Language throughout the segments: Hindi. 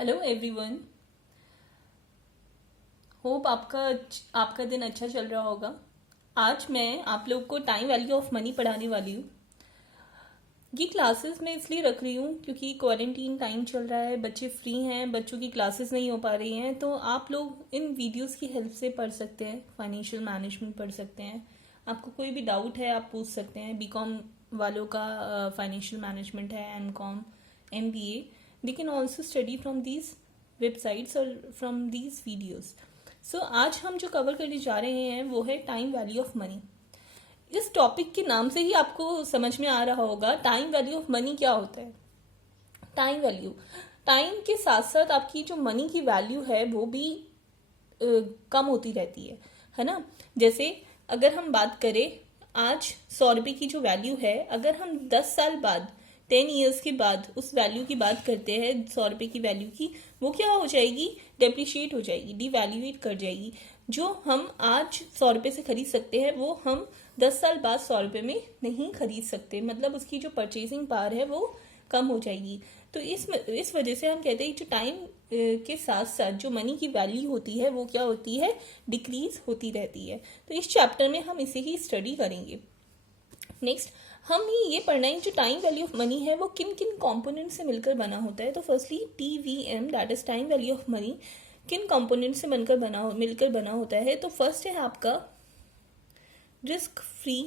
Hello everyone. होप आपका दिन अच्छा चल रहा होगा। आज मैं आप लोग को टाइम वैल्यू ऑफ मनी पढ़ाने वाली हूँ। ये क्लासेस मैं इसलिए रख रही हूँ क्योंकि क्वारंटीन टाइम चल रहा है, बच्चे फ्री हैं, बच्चों की क्लासेस नहीं हो पा रही हैं, तो आप लोग इन वीडियोस की हेल्प से पढ़ सकते हैं, फाइनेंशियल मैनेजमेंट पढ़ सकते हैं। आपको कोई भी डाउट है आप पूछ सकते हैं। बीकॉम वालों का फाइनेंशियल मैनेजमेंट है, MCom, MBA, they can also study from these websites और फ्रॉम दीज वीडियोस। सो आज हम जो कवर करने जा रहे हैं वो है टाइम वैल्यू ऑफ मनी। इस टॉपिक के नाम से ही आपको समझ में आ रहा होगा टाइम वैल्यू ऑफ मनी क्या होता है। टाइम वैल्यू, टाइम के साथ साथ आपकी जो मनी की वैल्यू है वो भी कम होती रहती है ना। जैसे अगर हम बात करें, आज 100 रुपये की जो वैल्यू है, अगर हम 10 साल बाद, 10 ईयर्स के बाद उस वैल्यू की बात करते हैं, 100 रुपये की वैल्यू की, वो क्या हो जाएगी? डेप्रिशिएट हो जाएगी, डिवैल्यूएट कर जाएगी। जो हम आज 100 रुपये से खरीद सकते हैं वो हम 10 साल बाद 100 रुपये में नहीं खरीद सकते। मतलब उसकी जो परचेजिंग पावर है वो कम हो जाएगी। तो इस वजह से हम कहते हैं जो टाइम के साथ साथ जो मनी की वैल्यू होती है वो क्या होती है? डिक्रीज होती रहती है। तो इस चैप्टर में हम इसे ही स्टडी करेंगे। नेक्स्ट हम ये पढ़ना है जो टाइम वैल्यू ऑफ मनी है वो किन किन कंपोनेंट से मिलकर बना होता है। तो firstly TVM, that is time value of money, किन कंपोनेंट से मिलकर बना होता है। तो फर्स्ट है आपका रिस्क फ्री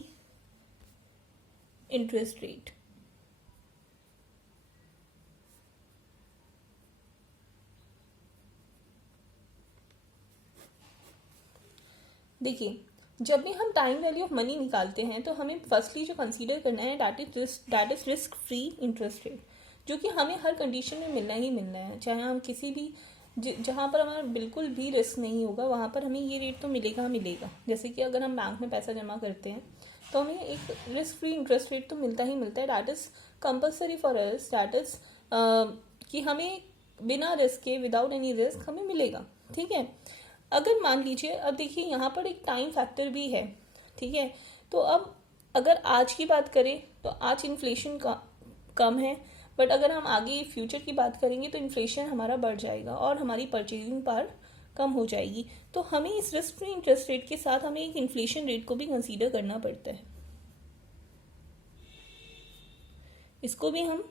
इंटरेस्ट रेट। देखिए, जब भी हम टाइम वैल्यू ऑफ मनी निकालते हैं तो हमें फर्स्टली जो कंसीडर करना है that is risk free interest rate, जो कि हमें हर कंडीशन में मिलना ही मिलना है। चाहे हम किसी भी जहाँ पर हमारा बिल्कुल भी रिस्क नहीं होगा वहाँ पर हमें ये रेट तो मिलेगा मिलेगा। जैसे कि अगर हम बैंक में पैसा जमा करते हैं तो हमें एक रिस्क फ्री इंटरेस्ट रेट तो मिलता ही मिलता है। That is compulsory for us, that is कि हमें बिना रिस्क के, विदाउट एनी रिस्क हमें मिलेगा। ठीक है। अगर मान लीजिए, अब देखिए यहाँ पर एक टाइम फैक्टर भी है। ठीक है। तो अब अगर आज की बात करें तो आज इन्फ्लेशन का कम है, बट अगर हम आगे फ्यूचर की बात करेंगे तो इन्फ्लेशन हमारा बढ़ जाएगा और हमारी परचेजिंग पावर कम हो जाएगी। तो हमें इस रिस्क फ्री इंटरेस्ट रेट के साथ हमें एक इन्फ्लेशन रेट को भी कंसीडर करना पड़ता है। इसको भी हम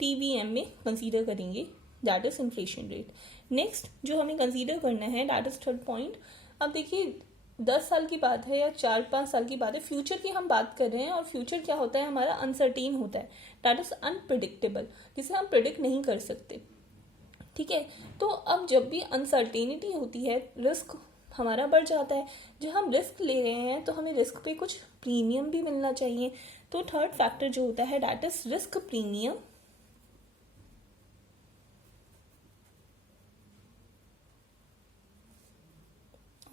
TVM में कंसीडर करेंगे, that is inflation rate. Next जो हमें कंसीडर करना है दैट इज थर्ड पॉइंट। अब देखिए 10 साल की बात है या 4-5 साल की बात है, फ्यूचर की हम बात कर रहे हैं, और फ्यूचर क्या होता है? हमारा अनसर्टेन होता है, दैट इज अनप्रिडिक्टेबल, जिसे हम प्रिडिक्ट नहीं कर सकते। ठीक है। तो अब जब भी अनसर्टेनिटी होती है, रिस्क हमारा बढ़ जाता है। जब हम रिस्क ले रहे हैं तो हमें रिस्क पे कुछ प्रीमियम भी मिलना चाहिए। तो थर्ड फैक्टर जो होता है that is risk premium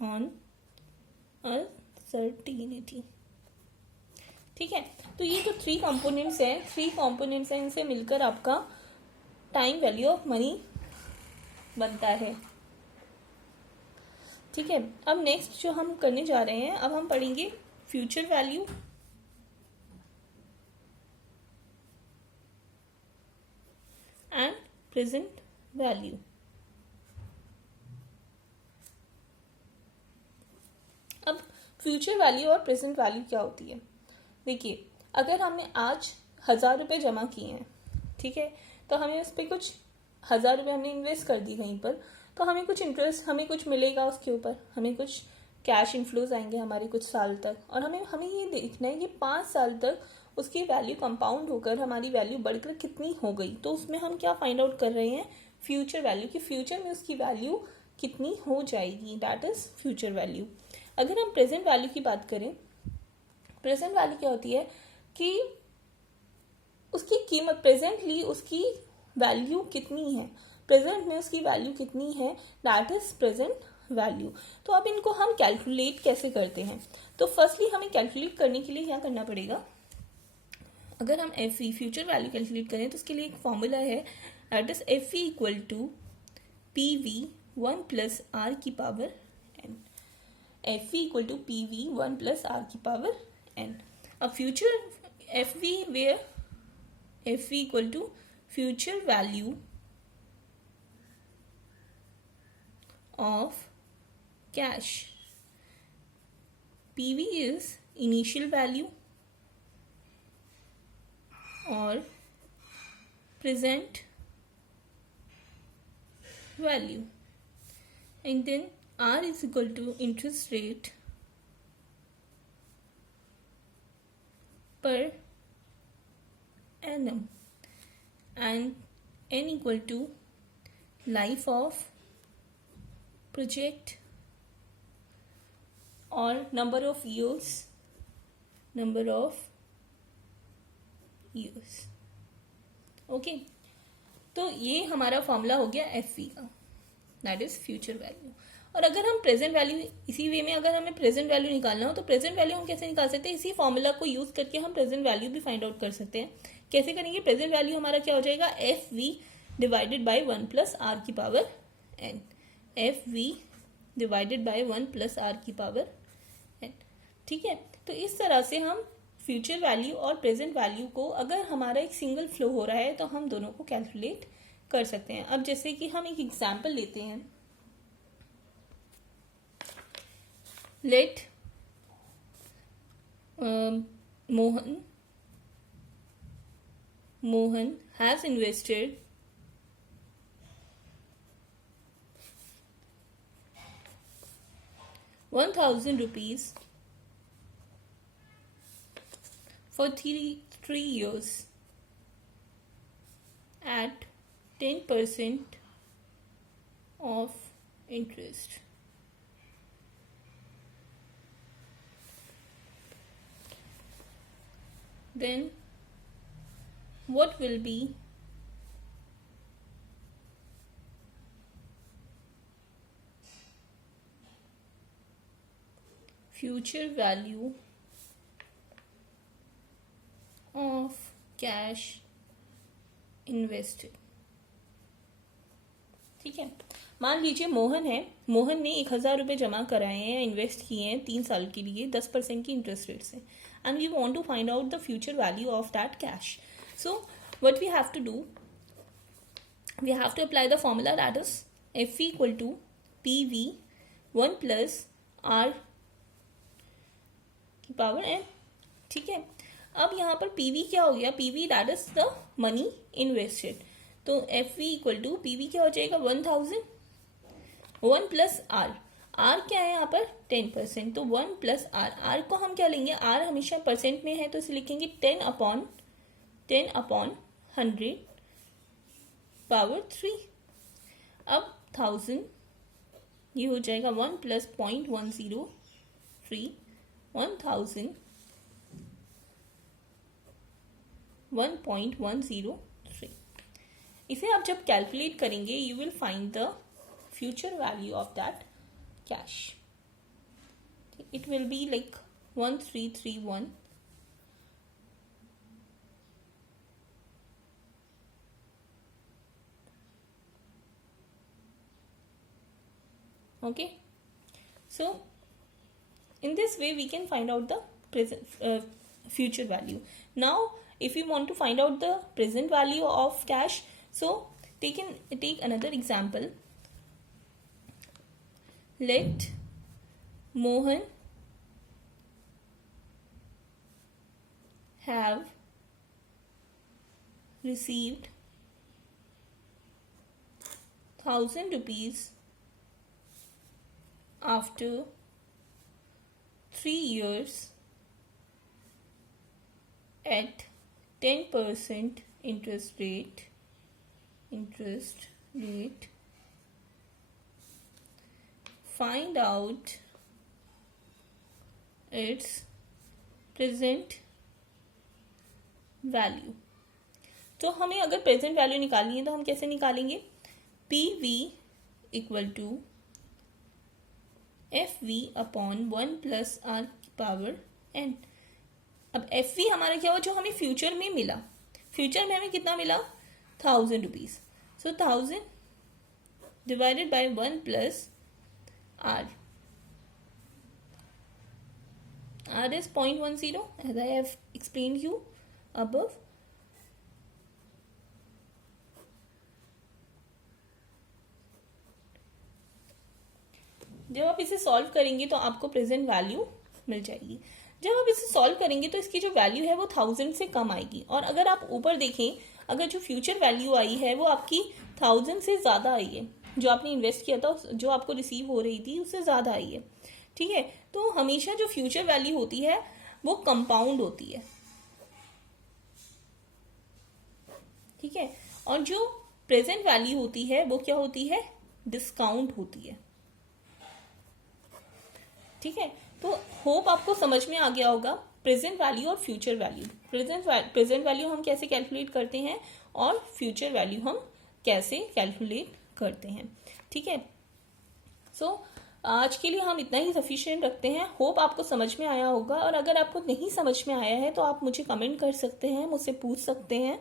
on uncertainty. ठीक है। तो ये जो 3 कंपोनेंट्स हैं, इनसे मिलकर आपका टाइम वैल्यू ऑफ मनी बनता है। ठीक है। अब नेक्स्ट जो हम करने जा रहे हैं, अब हम पढ़ेंगे future value and present value. अब फ्यूचर वैल्यू और प्रेजेंट वैल्यू क्या होती है? देखिए, अगर हमने आज 1000 रुपये जमा किए हैं, ठीक है, तो हमें उस पर कुछ 1000 रुपये हमने इन्वेस्ट कर दी कहीं पर, तो हमें कुछ इंटरेस्ट, हमें कुछ मिलेगा उसके ऊपर, हमें कुछ कैश इन्फ्लोज आएंगे हमारे कुछ साल तक, और हमें हमें ये देखना है कि 5 साल तक उसकी वैल्यू कंपाउंड होकर हमारी वैल्यू बढ़कर कितनी हो गई। तो उसमें हम क्या फाइंड आउट कर रहे हैं? फ्यूचर वैल्यू, कि फ्यूचर में उसकी वैल्यू कितनी हो जाएगी, दैट इज फ्यूचर वैल्यू। अगर हम प्रेजेंट वैल्यू की बात करें, प्रेजेंट वैल्यू क्या होती है कि उसकी कीमत, प्रेजेंटली उसकी वैल्यू कितनी है, प्रेजेंट में उसकी वैल्यू कितनी है, दैट इज प्रेजेंट वैल्यू। तो अब इनको हम कैलकुलेट कैसे करते हैं? तो फर्स्टली हमें कैलकुलेट करने के लिए क्या करना पड़ेगा? अगर हम FE फ्यूचर वैल्यू कैलकुलेट करें तो उसके लिए एक फॉर्मूला है, that is FE equal to PV 1 plus R की power n। FV equal to PV 1 plus R की पावर n। अब future FV where FV equal to future value of cash. PV is initial value or present value, and then R is equal to interest rate per annum, and N equal to life of project और number of years. ओके, तो ये हमारा फॉर्मूला हो गया एफ का, दैट इज फ्यूचर वैल्यू. और अगर हम प्रेजेंट वैल्यू इसी वे में, अगर हमें प्रेजेंट वैल्यू निकालना हो तो प्रेजेंट वैल्यू हम कैसे निकाल सकते हैं? इसी फॉर्मूला को यूज करके हम प्रेजेंट वैल्यू भी फाइंड आउट कर सकते हैं. कैसे करेंगे? प्रेजेंट वैल्यू हमारा क्या हो जाएगा? F V divided by 1 plus R की power N. F V divided by 1 plus R की पावर एन. ठीक है, तो इस तरह से हम फ्यूचर वैल्यू और प्रेजेंट वैल्यू को, अगर हमारा एक सिंगल फ्लो हो रहा है तो हम दोनों को कैलकुलेट कर सकते हैं. अब जैसे कि हम एक एग्जांपल लेते हैं. Let Mohan has invested ₹1,000 for 3 years at 10% of interest. Then what will be future value of cash invested? ठीक है, मान लीजिए मोहन है, मोहन ने 1,000 जमा कराए हैं, इन्वेस्ट किए हैं 3 साल के लिए 10% की इंटरेस्ट रेट से, and we want to find out the future value of that cash. So what we have to do, we have to apply the formula that is F equal to P V 1 plus R की पावर एन. ठीक है, अब यहाँ पर पीवी क्या हो गया? PV that is the money invested. तो F V equal to PV क्या हो जाएगा? 1,000 1 प्लस आर. आर क्या है यहाँ पर? 10%. तो 1 प्लस आर. आर को हम क्या लेंगे? आर हमेशा परसेंट में है तो इसे लिखेंगे 10 अपॉन 100 पावर 3. अब 1000 ये हो जाएगा 1 प्लस 0.103 1000 1.103. इसे आप जब कैलकुलेट करेंगे you will find the future value of that cash. It will be like 1331. Okay, so in this way we can find out the present future value. Now if you want to find out the present value of cash, so take another example. Let Mohan have received ₹1,000 after 3 years at 10% interest rate. Find out its present value. तो हमें अगर प्रेजेंट वैल्यू निकालनी है तो हम कैसे निकालेंगे? P V equal to F V upon 1 plus R की पावर एन. अब एफ वी हमारा क्या हुआ? जो हमें फ्यूचर में मिला. फ्यूचर में हमें कितना मिला? ₹1,000. So 1000 divided by 1 plus R. R is 0.10 as I have explained you above. जब आप इसे सॉल्व करेंगे तो आपको प्रेजेंट वैल्यू मिल जाएगी। जब आप इसे सॉल्व करेंगे तो इसकी जो वैल्यू है वो 1000 से कम आएगी, और अगर आप ऊपर देखें, अगर जो फ्यूचर वैल्यू आई है वो आपकी 1000 से ज़्यादा आई है, जो आपने इन्वेस्ट किया था, जो आपको रिसीव हो रही थी उससे ज़्यादा आई है। ठीक है, तो हमेशा जो फ्यूचर वैल्यू होती है वो कंपाउंड होती है। ठीक है, और जो प्रेजेंट वैल्यू होती है वो क्या होती है, डिस्काउंट होती है। ठीक है, तो होप आपको समझ में आ गया होगा प्रेजेंट वैल्यू और फ्यूचर वैल्यू। प्रेजेंट वैल्यू हम कैसे कैलकुलेट करते हैं और फ्यूचर वैल्यू हम कैसे कैलकुलेट करते हैं। ठीक है, सो आज के लिए हम इतना ही सफिशिएंट रखते हैं। होप आपको समझ में आया होगा, और अगर आपको नहीं समझ में आया है तो आप मुझे कमेंट कर सकते हैं, मुझसे पूछ सकते हैं,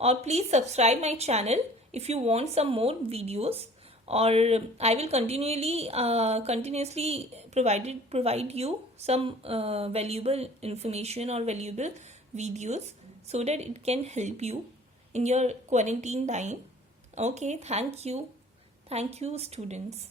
और please subscribe my channel if you want some more videos, or I will continuously provide you some valuable information or valuable videos so that it can help you in your quarantine time. Okay, thank you students.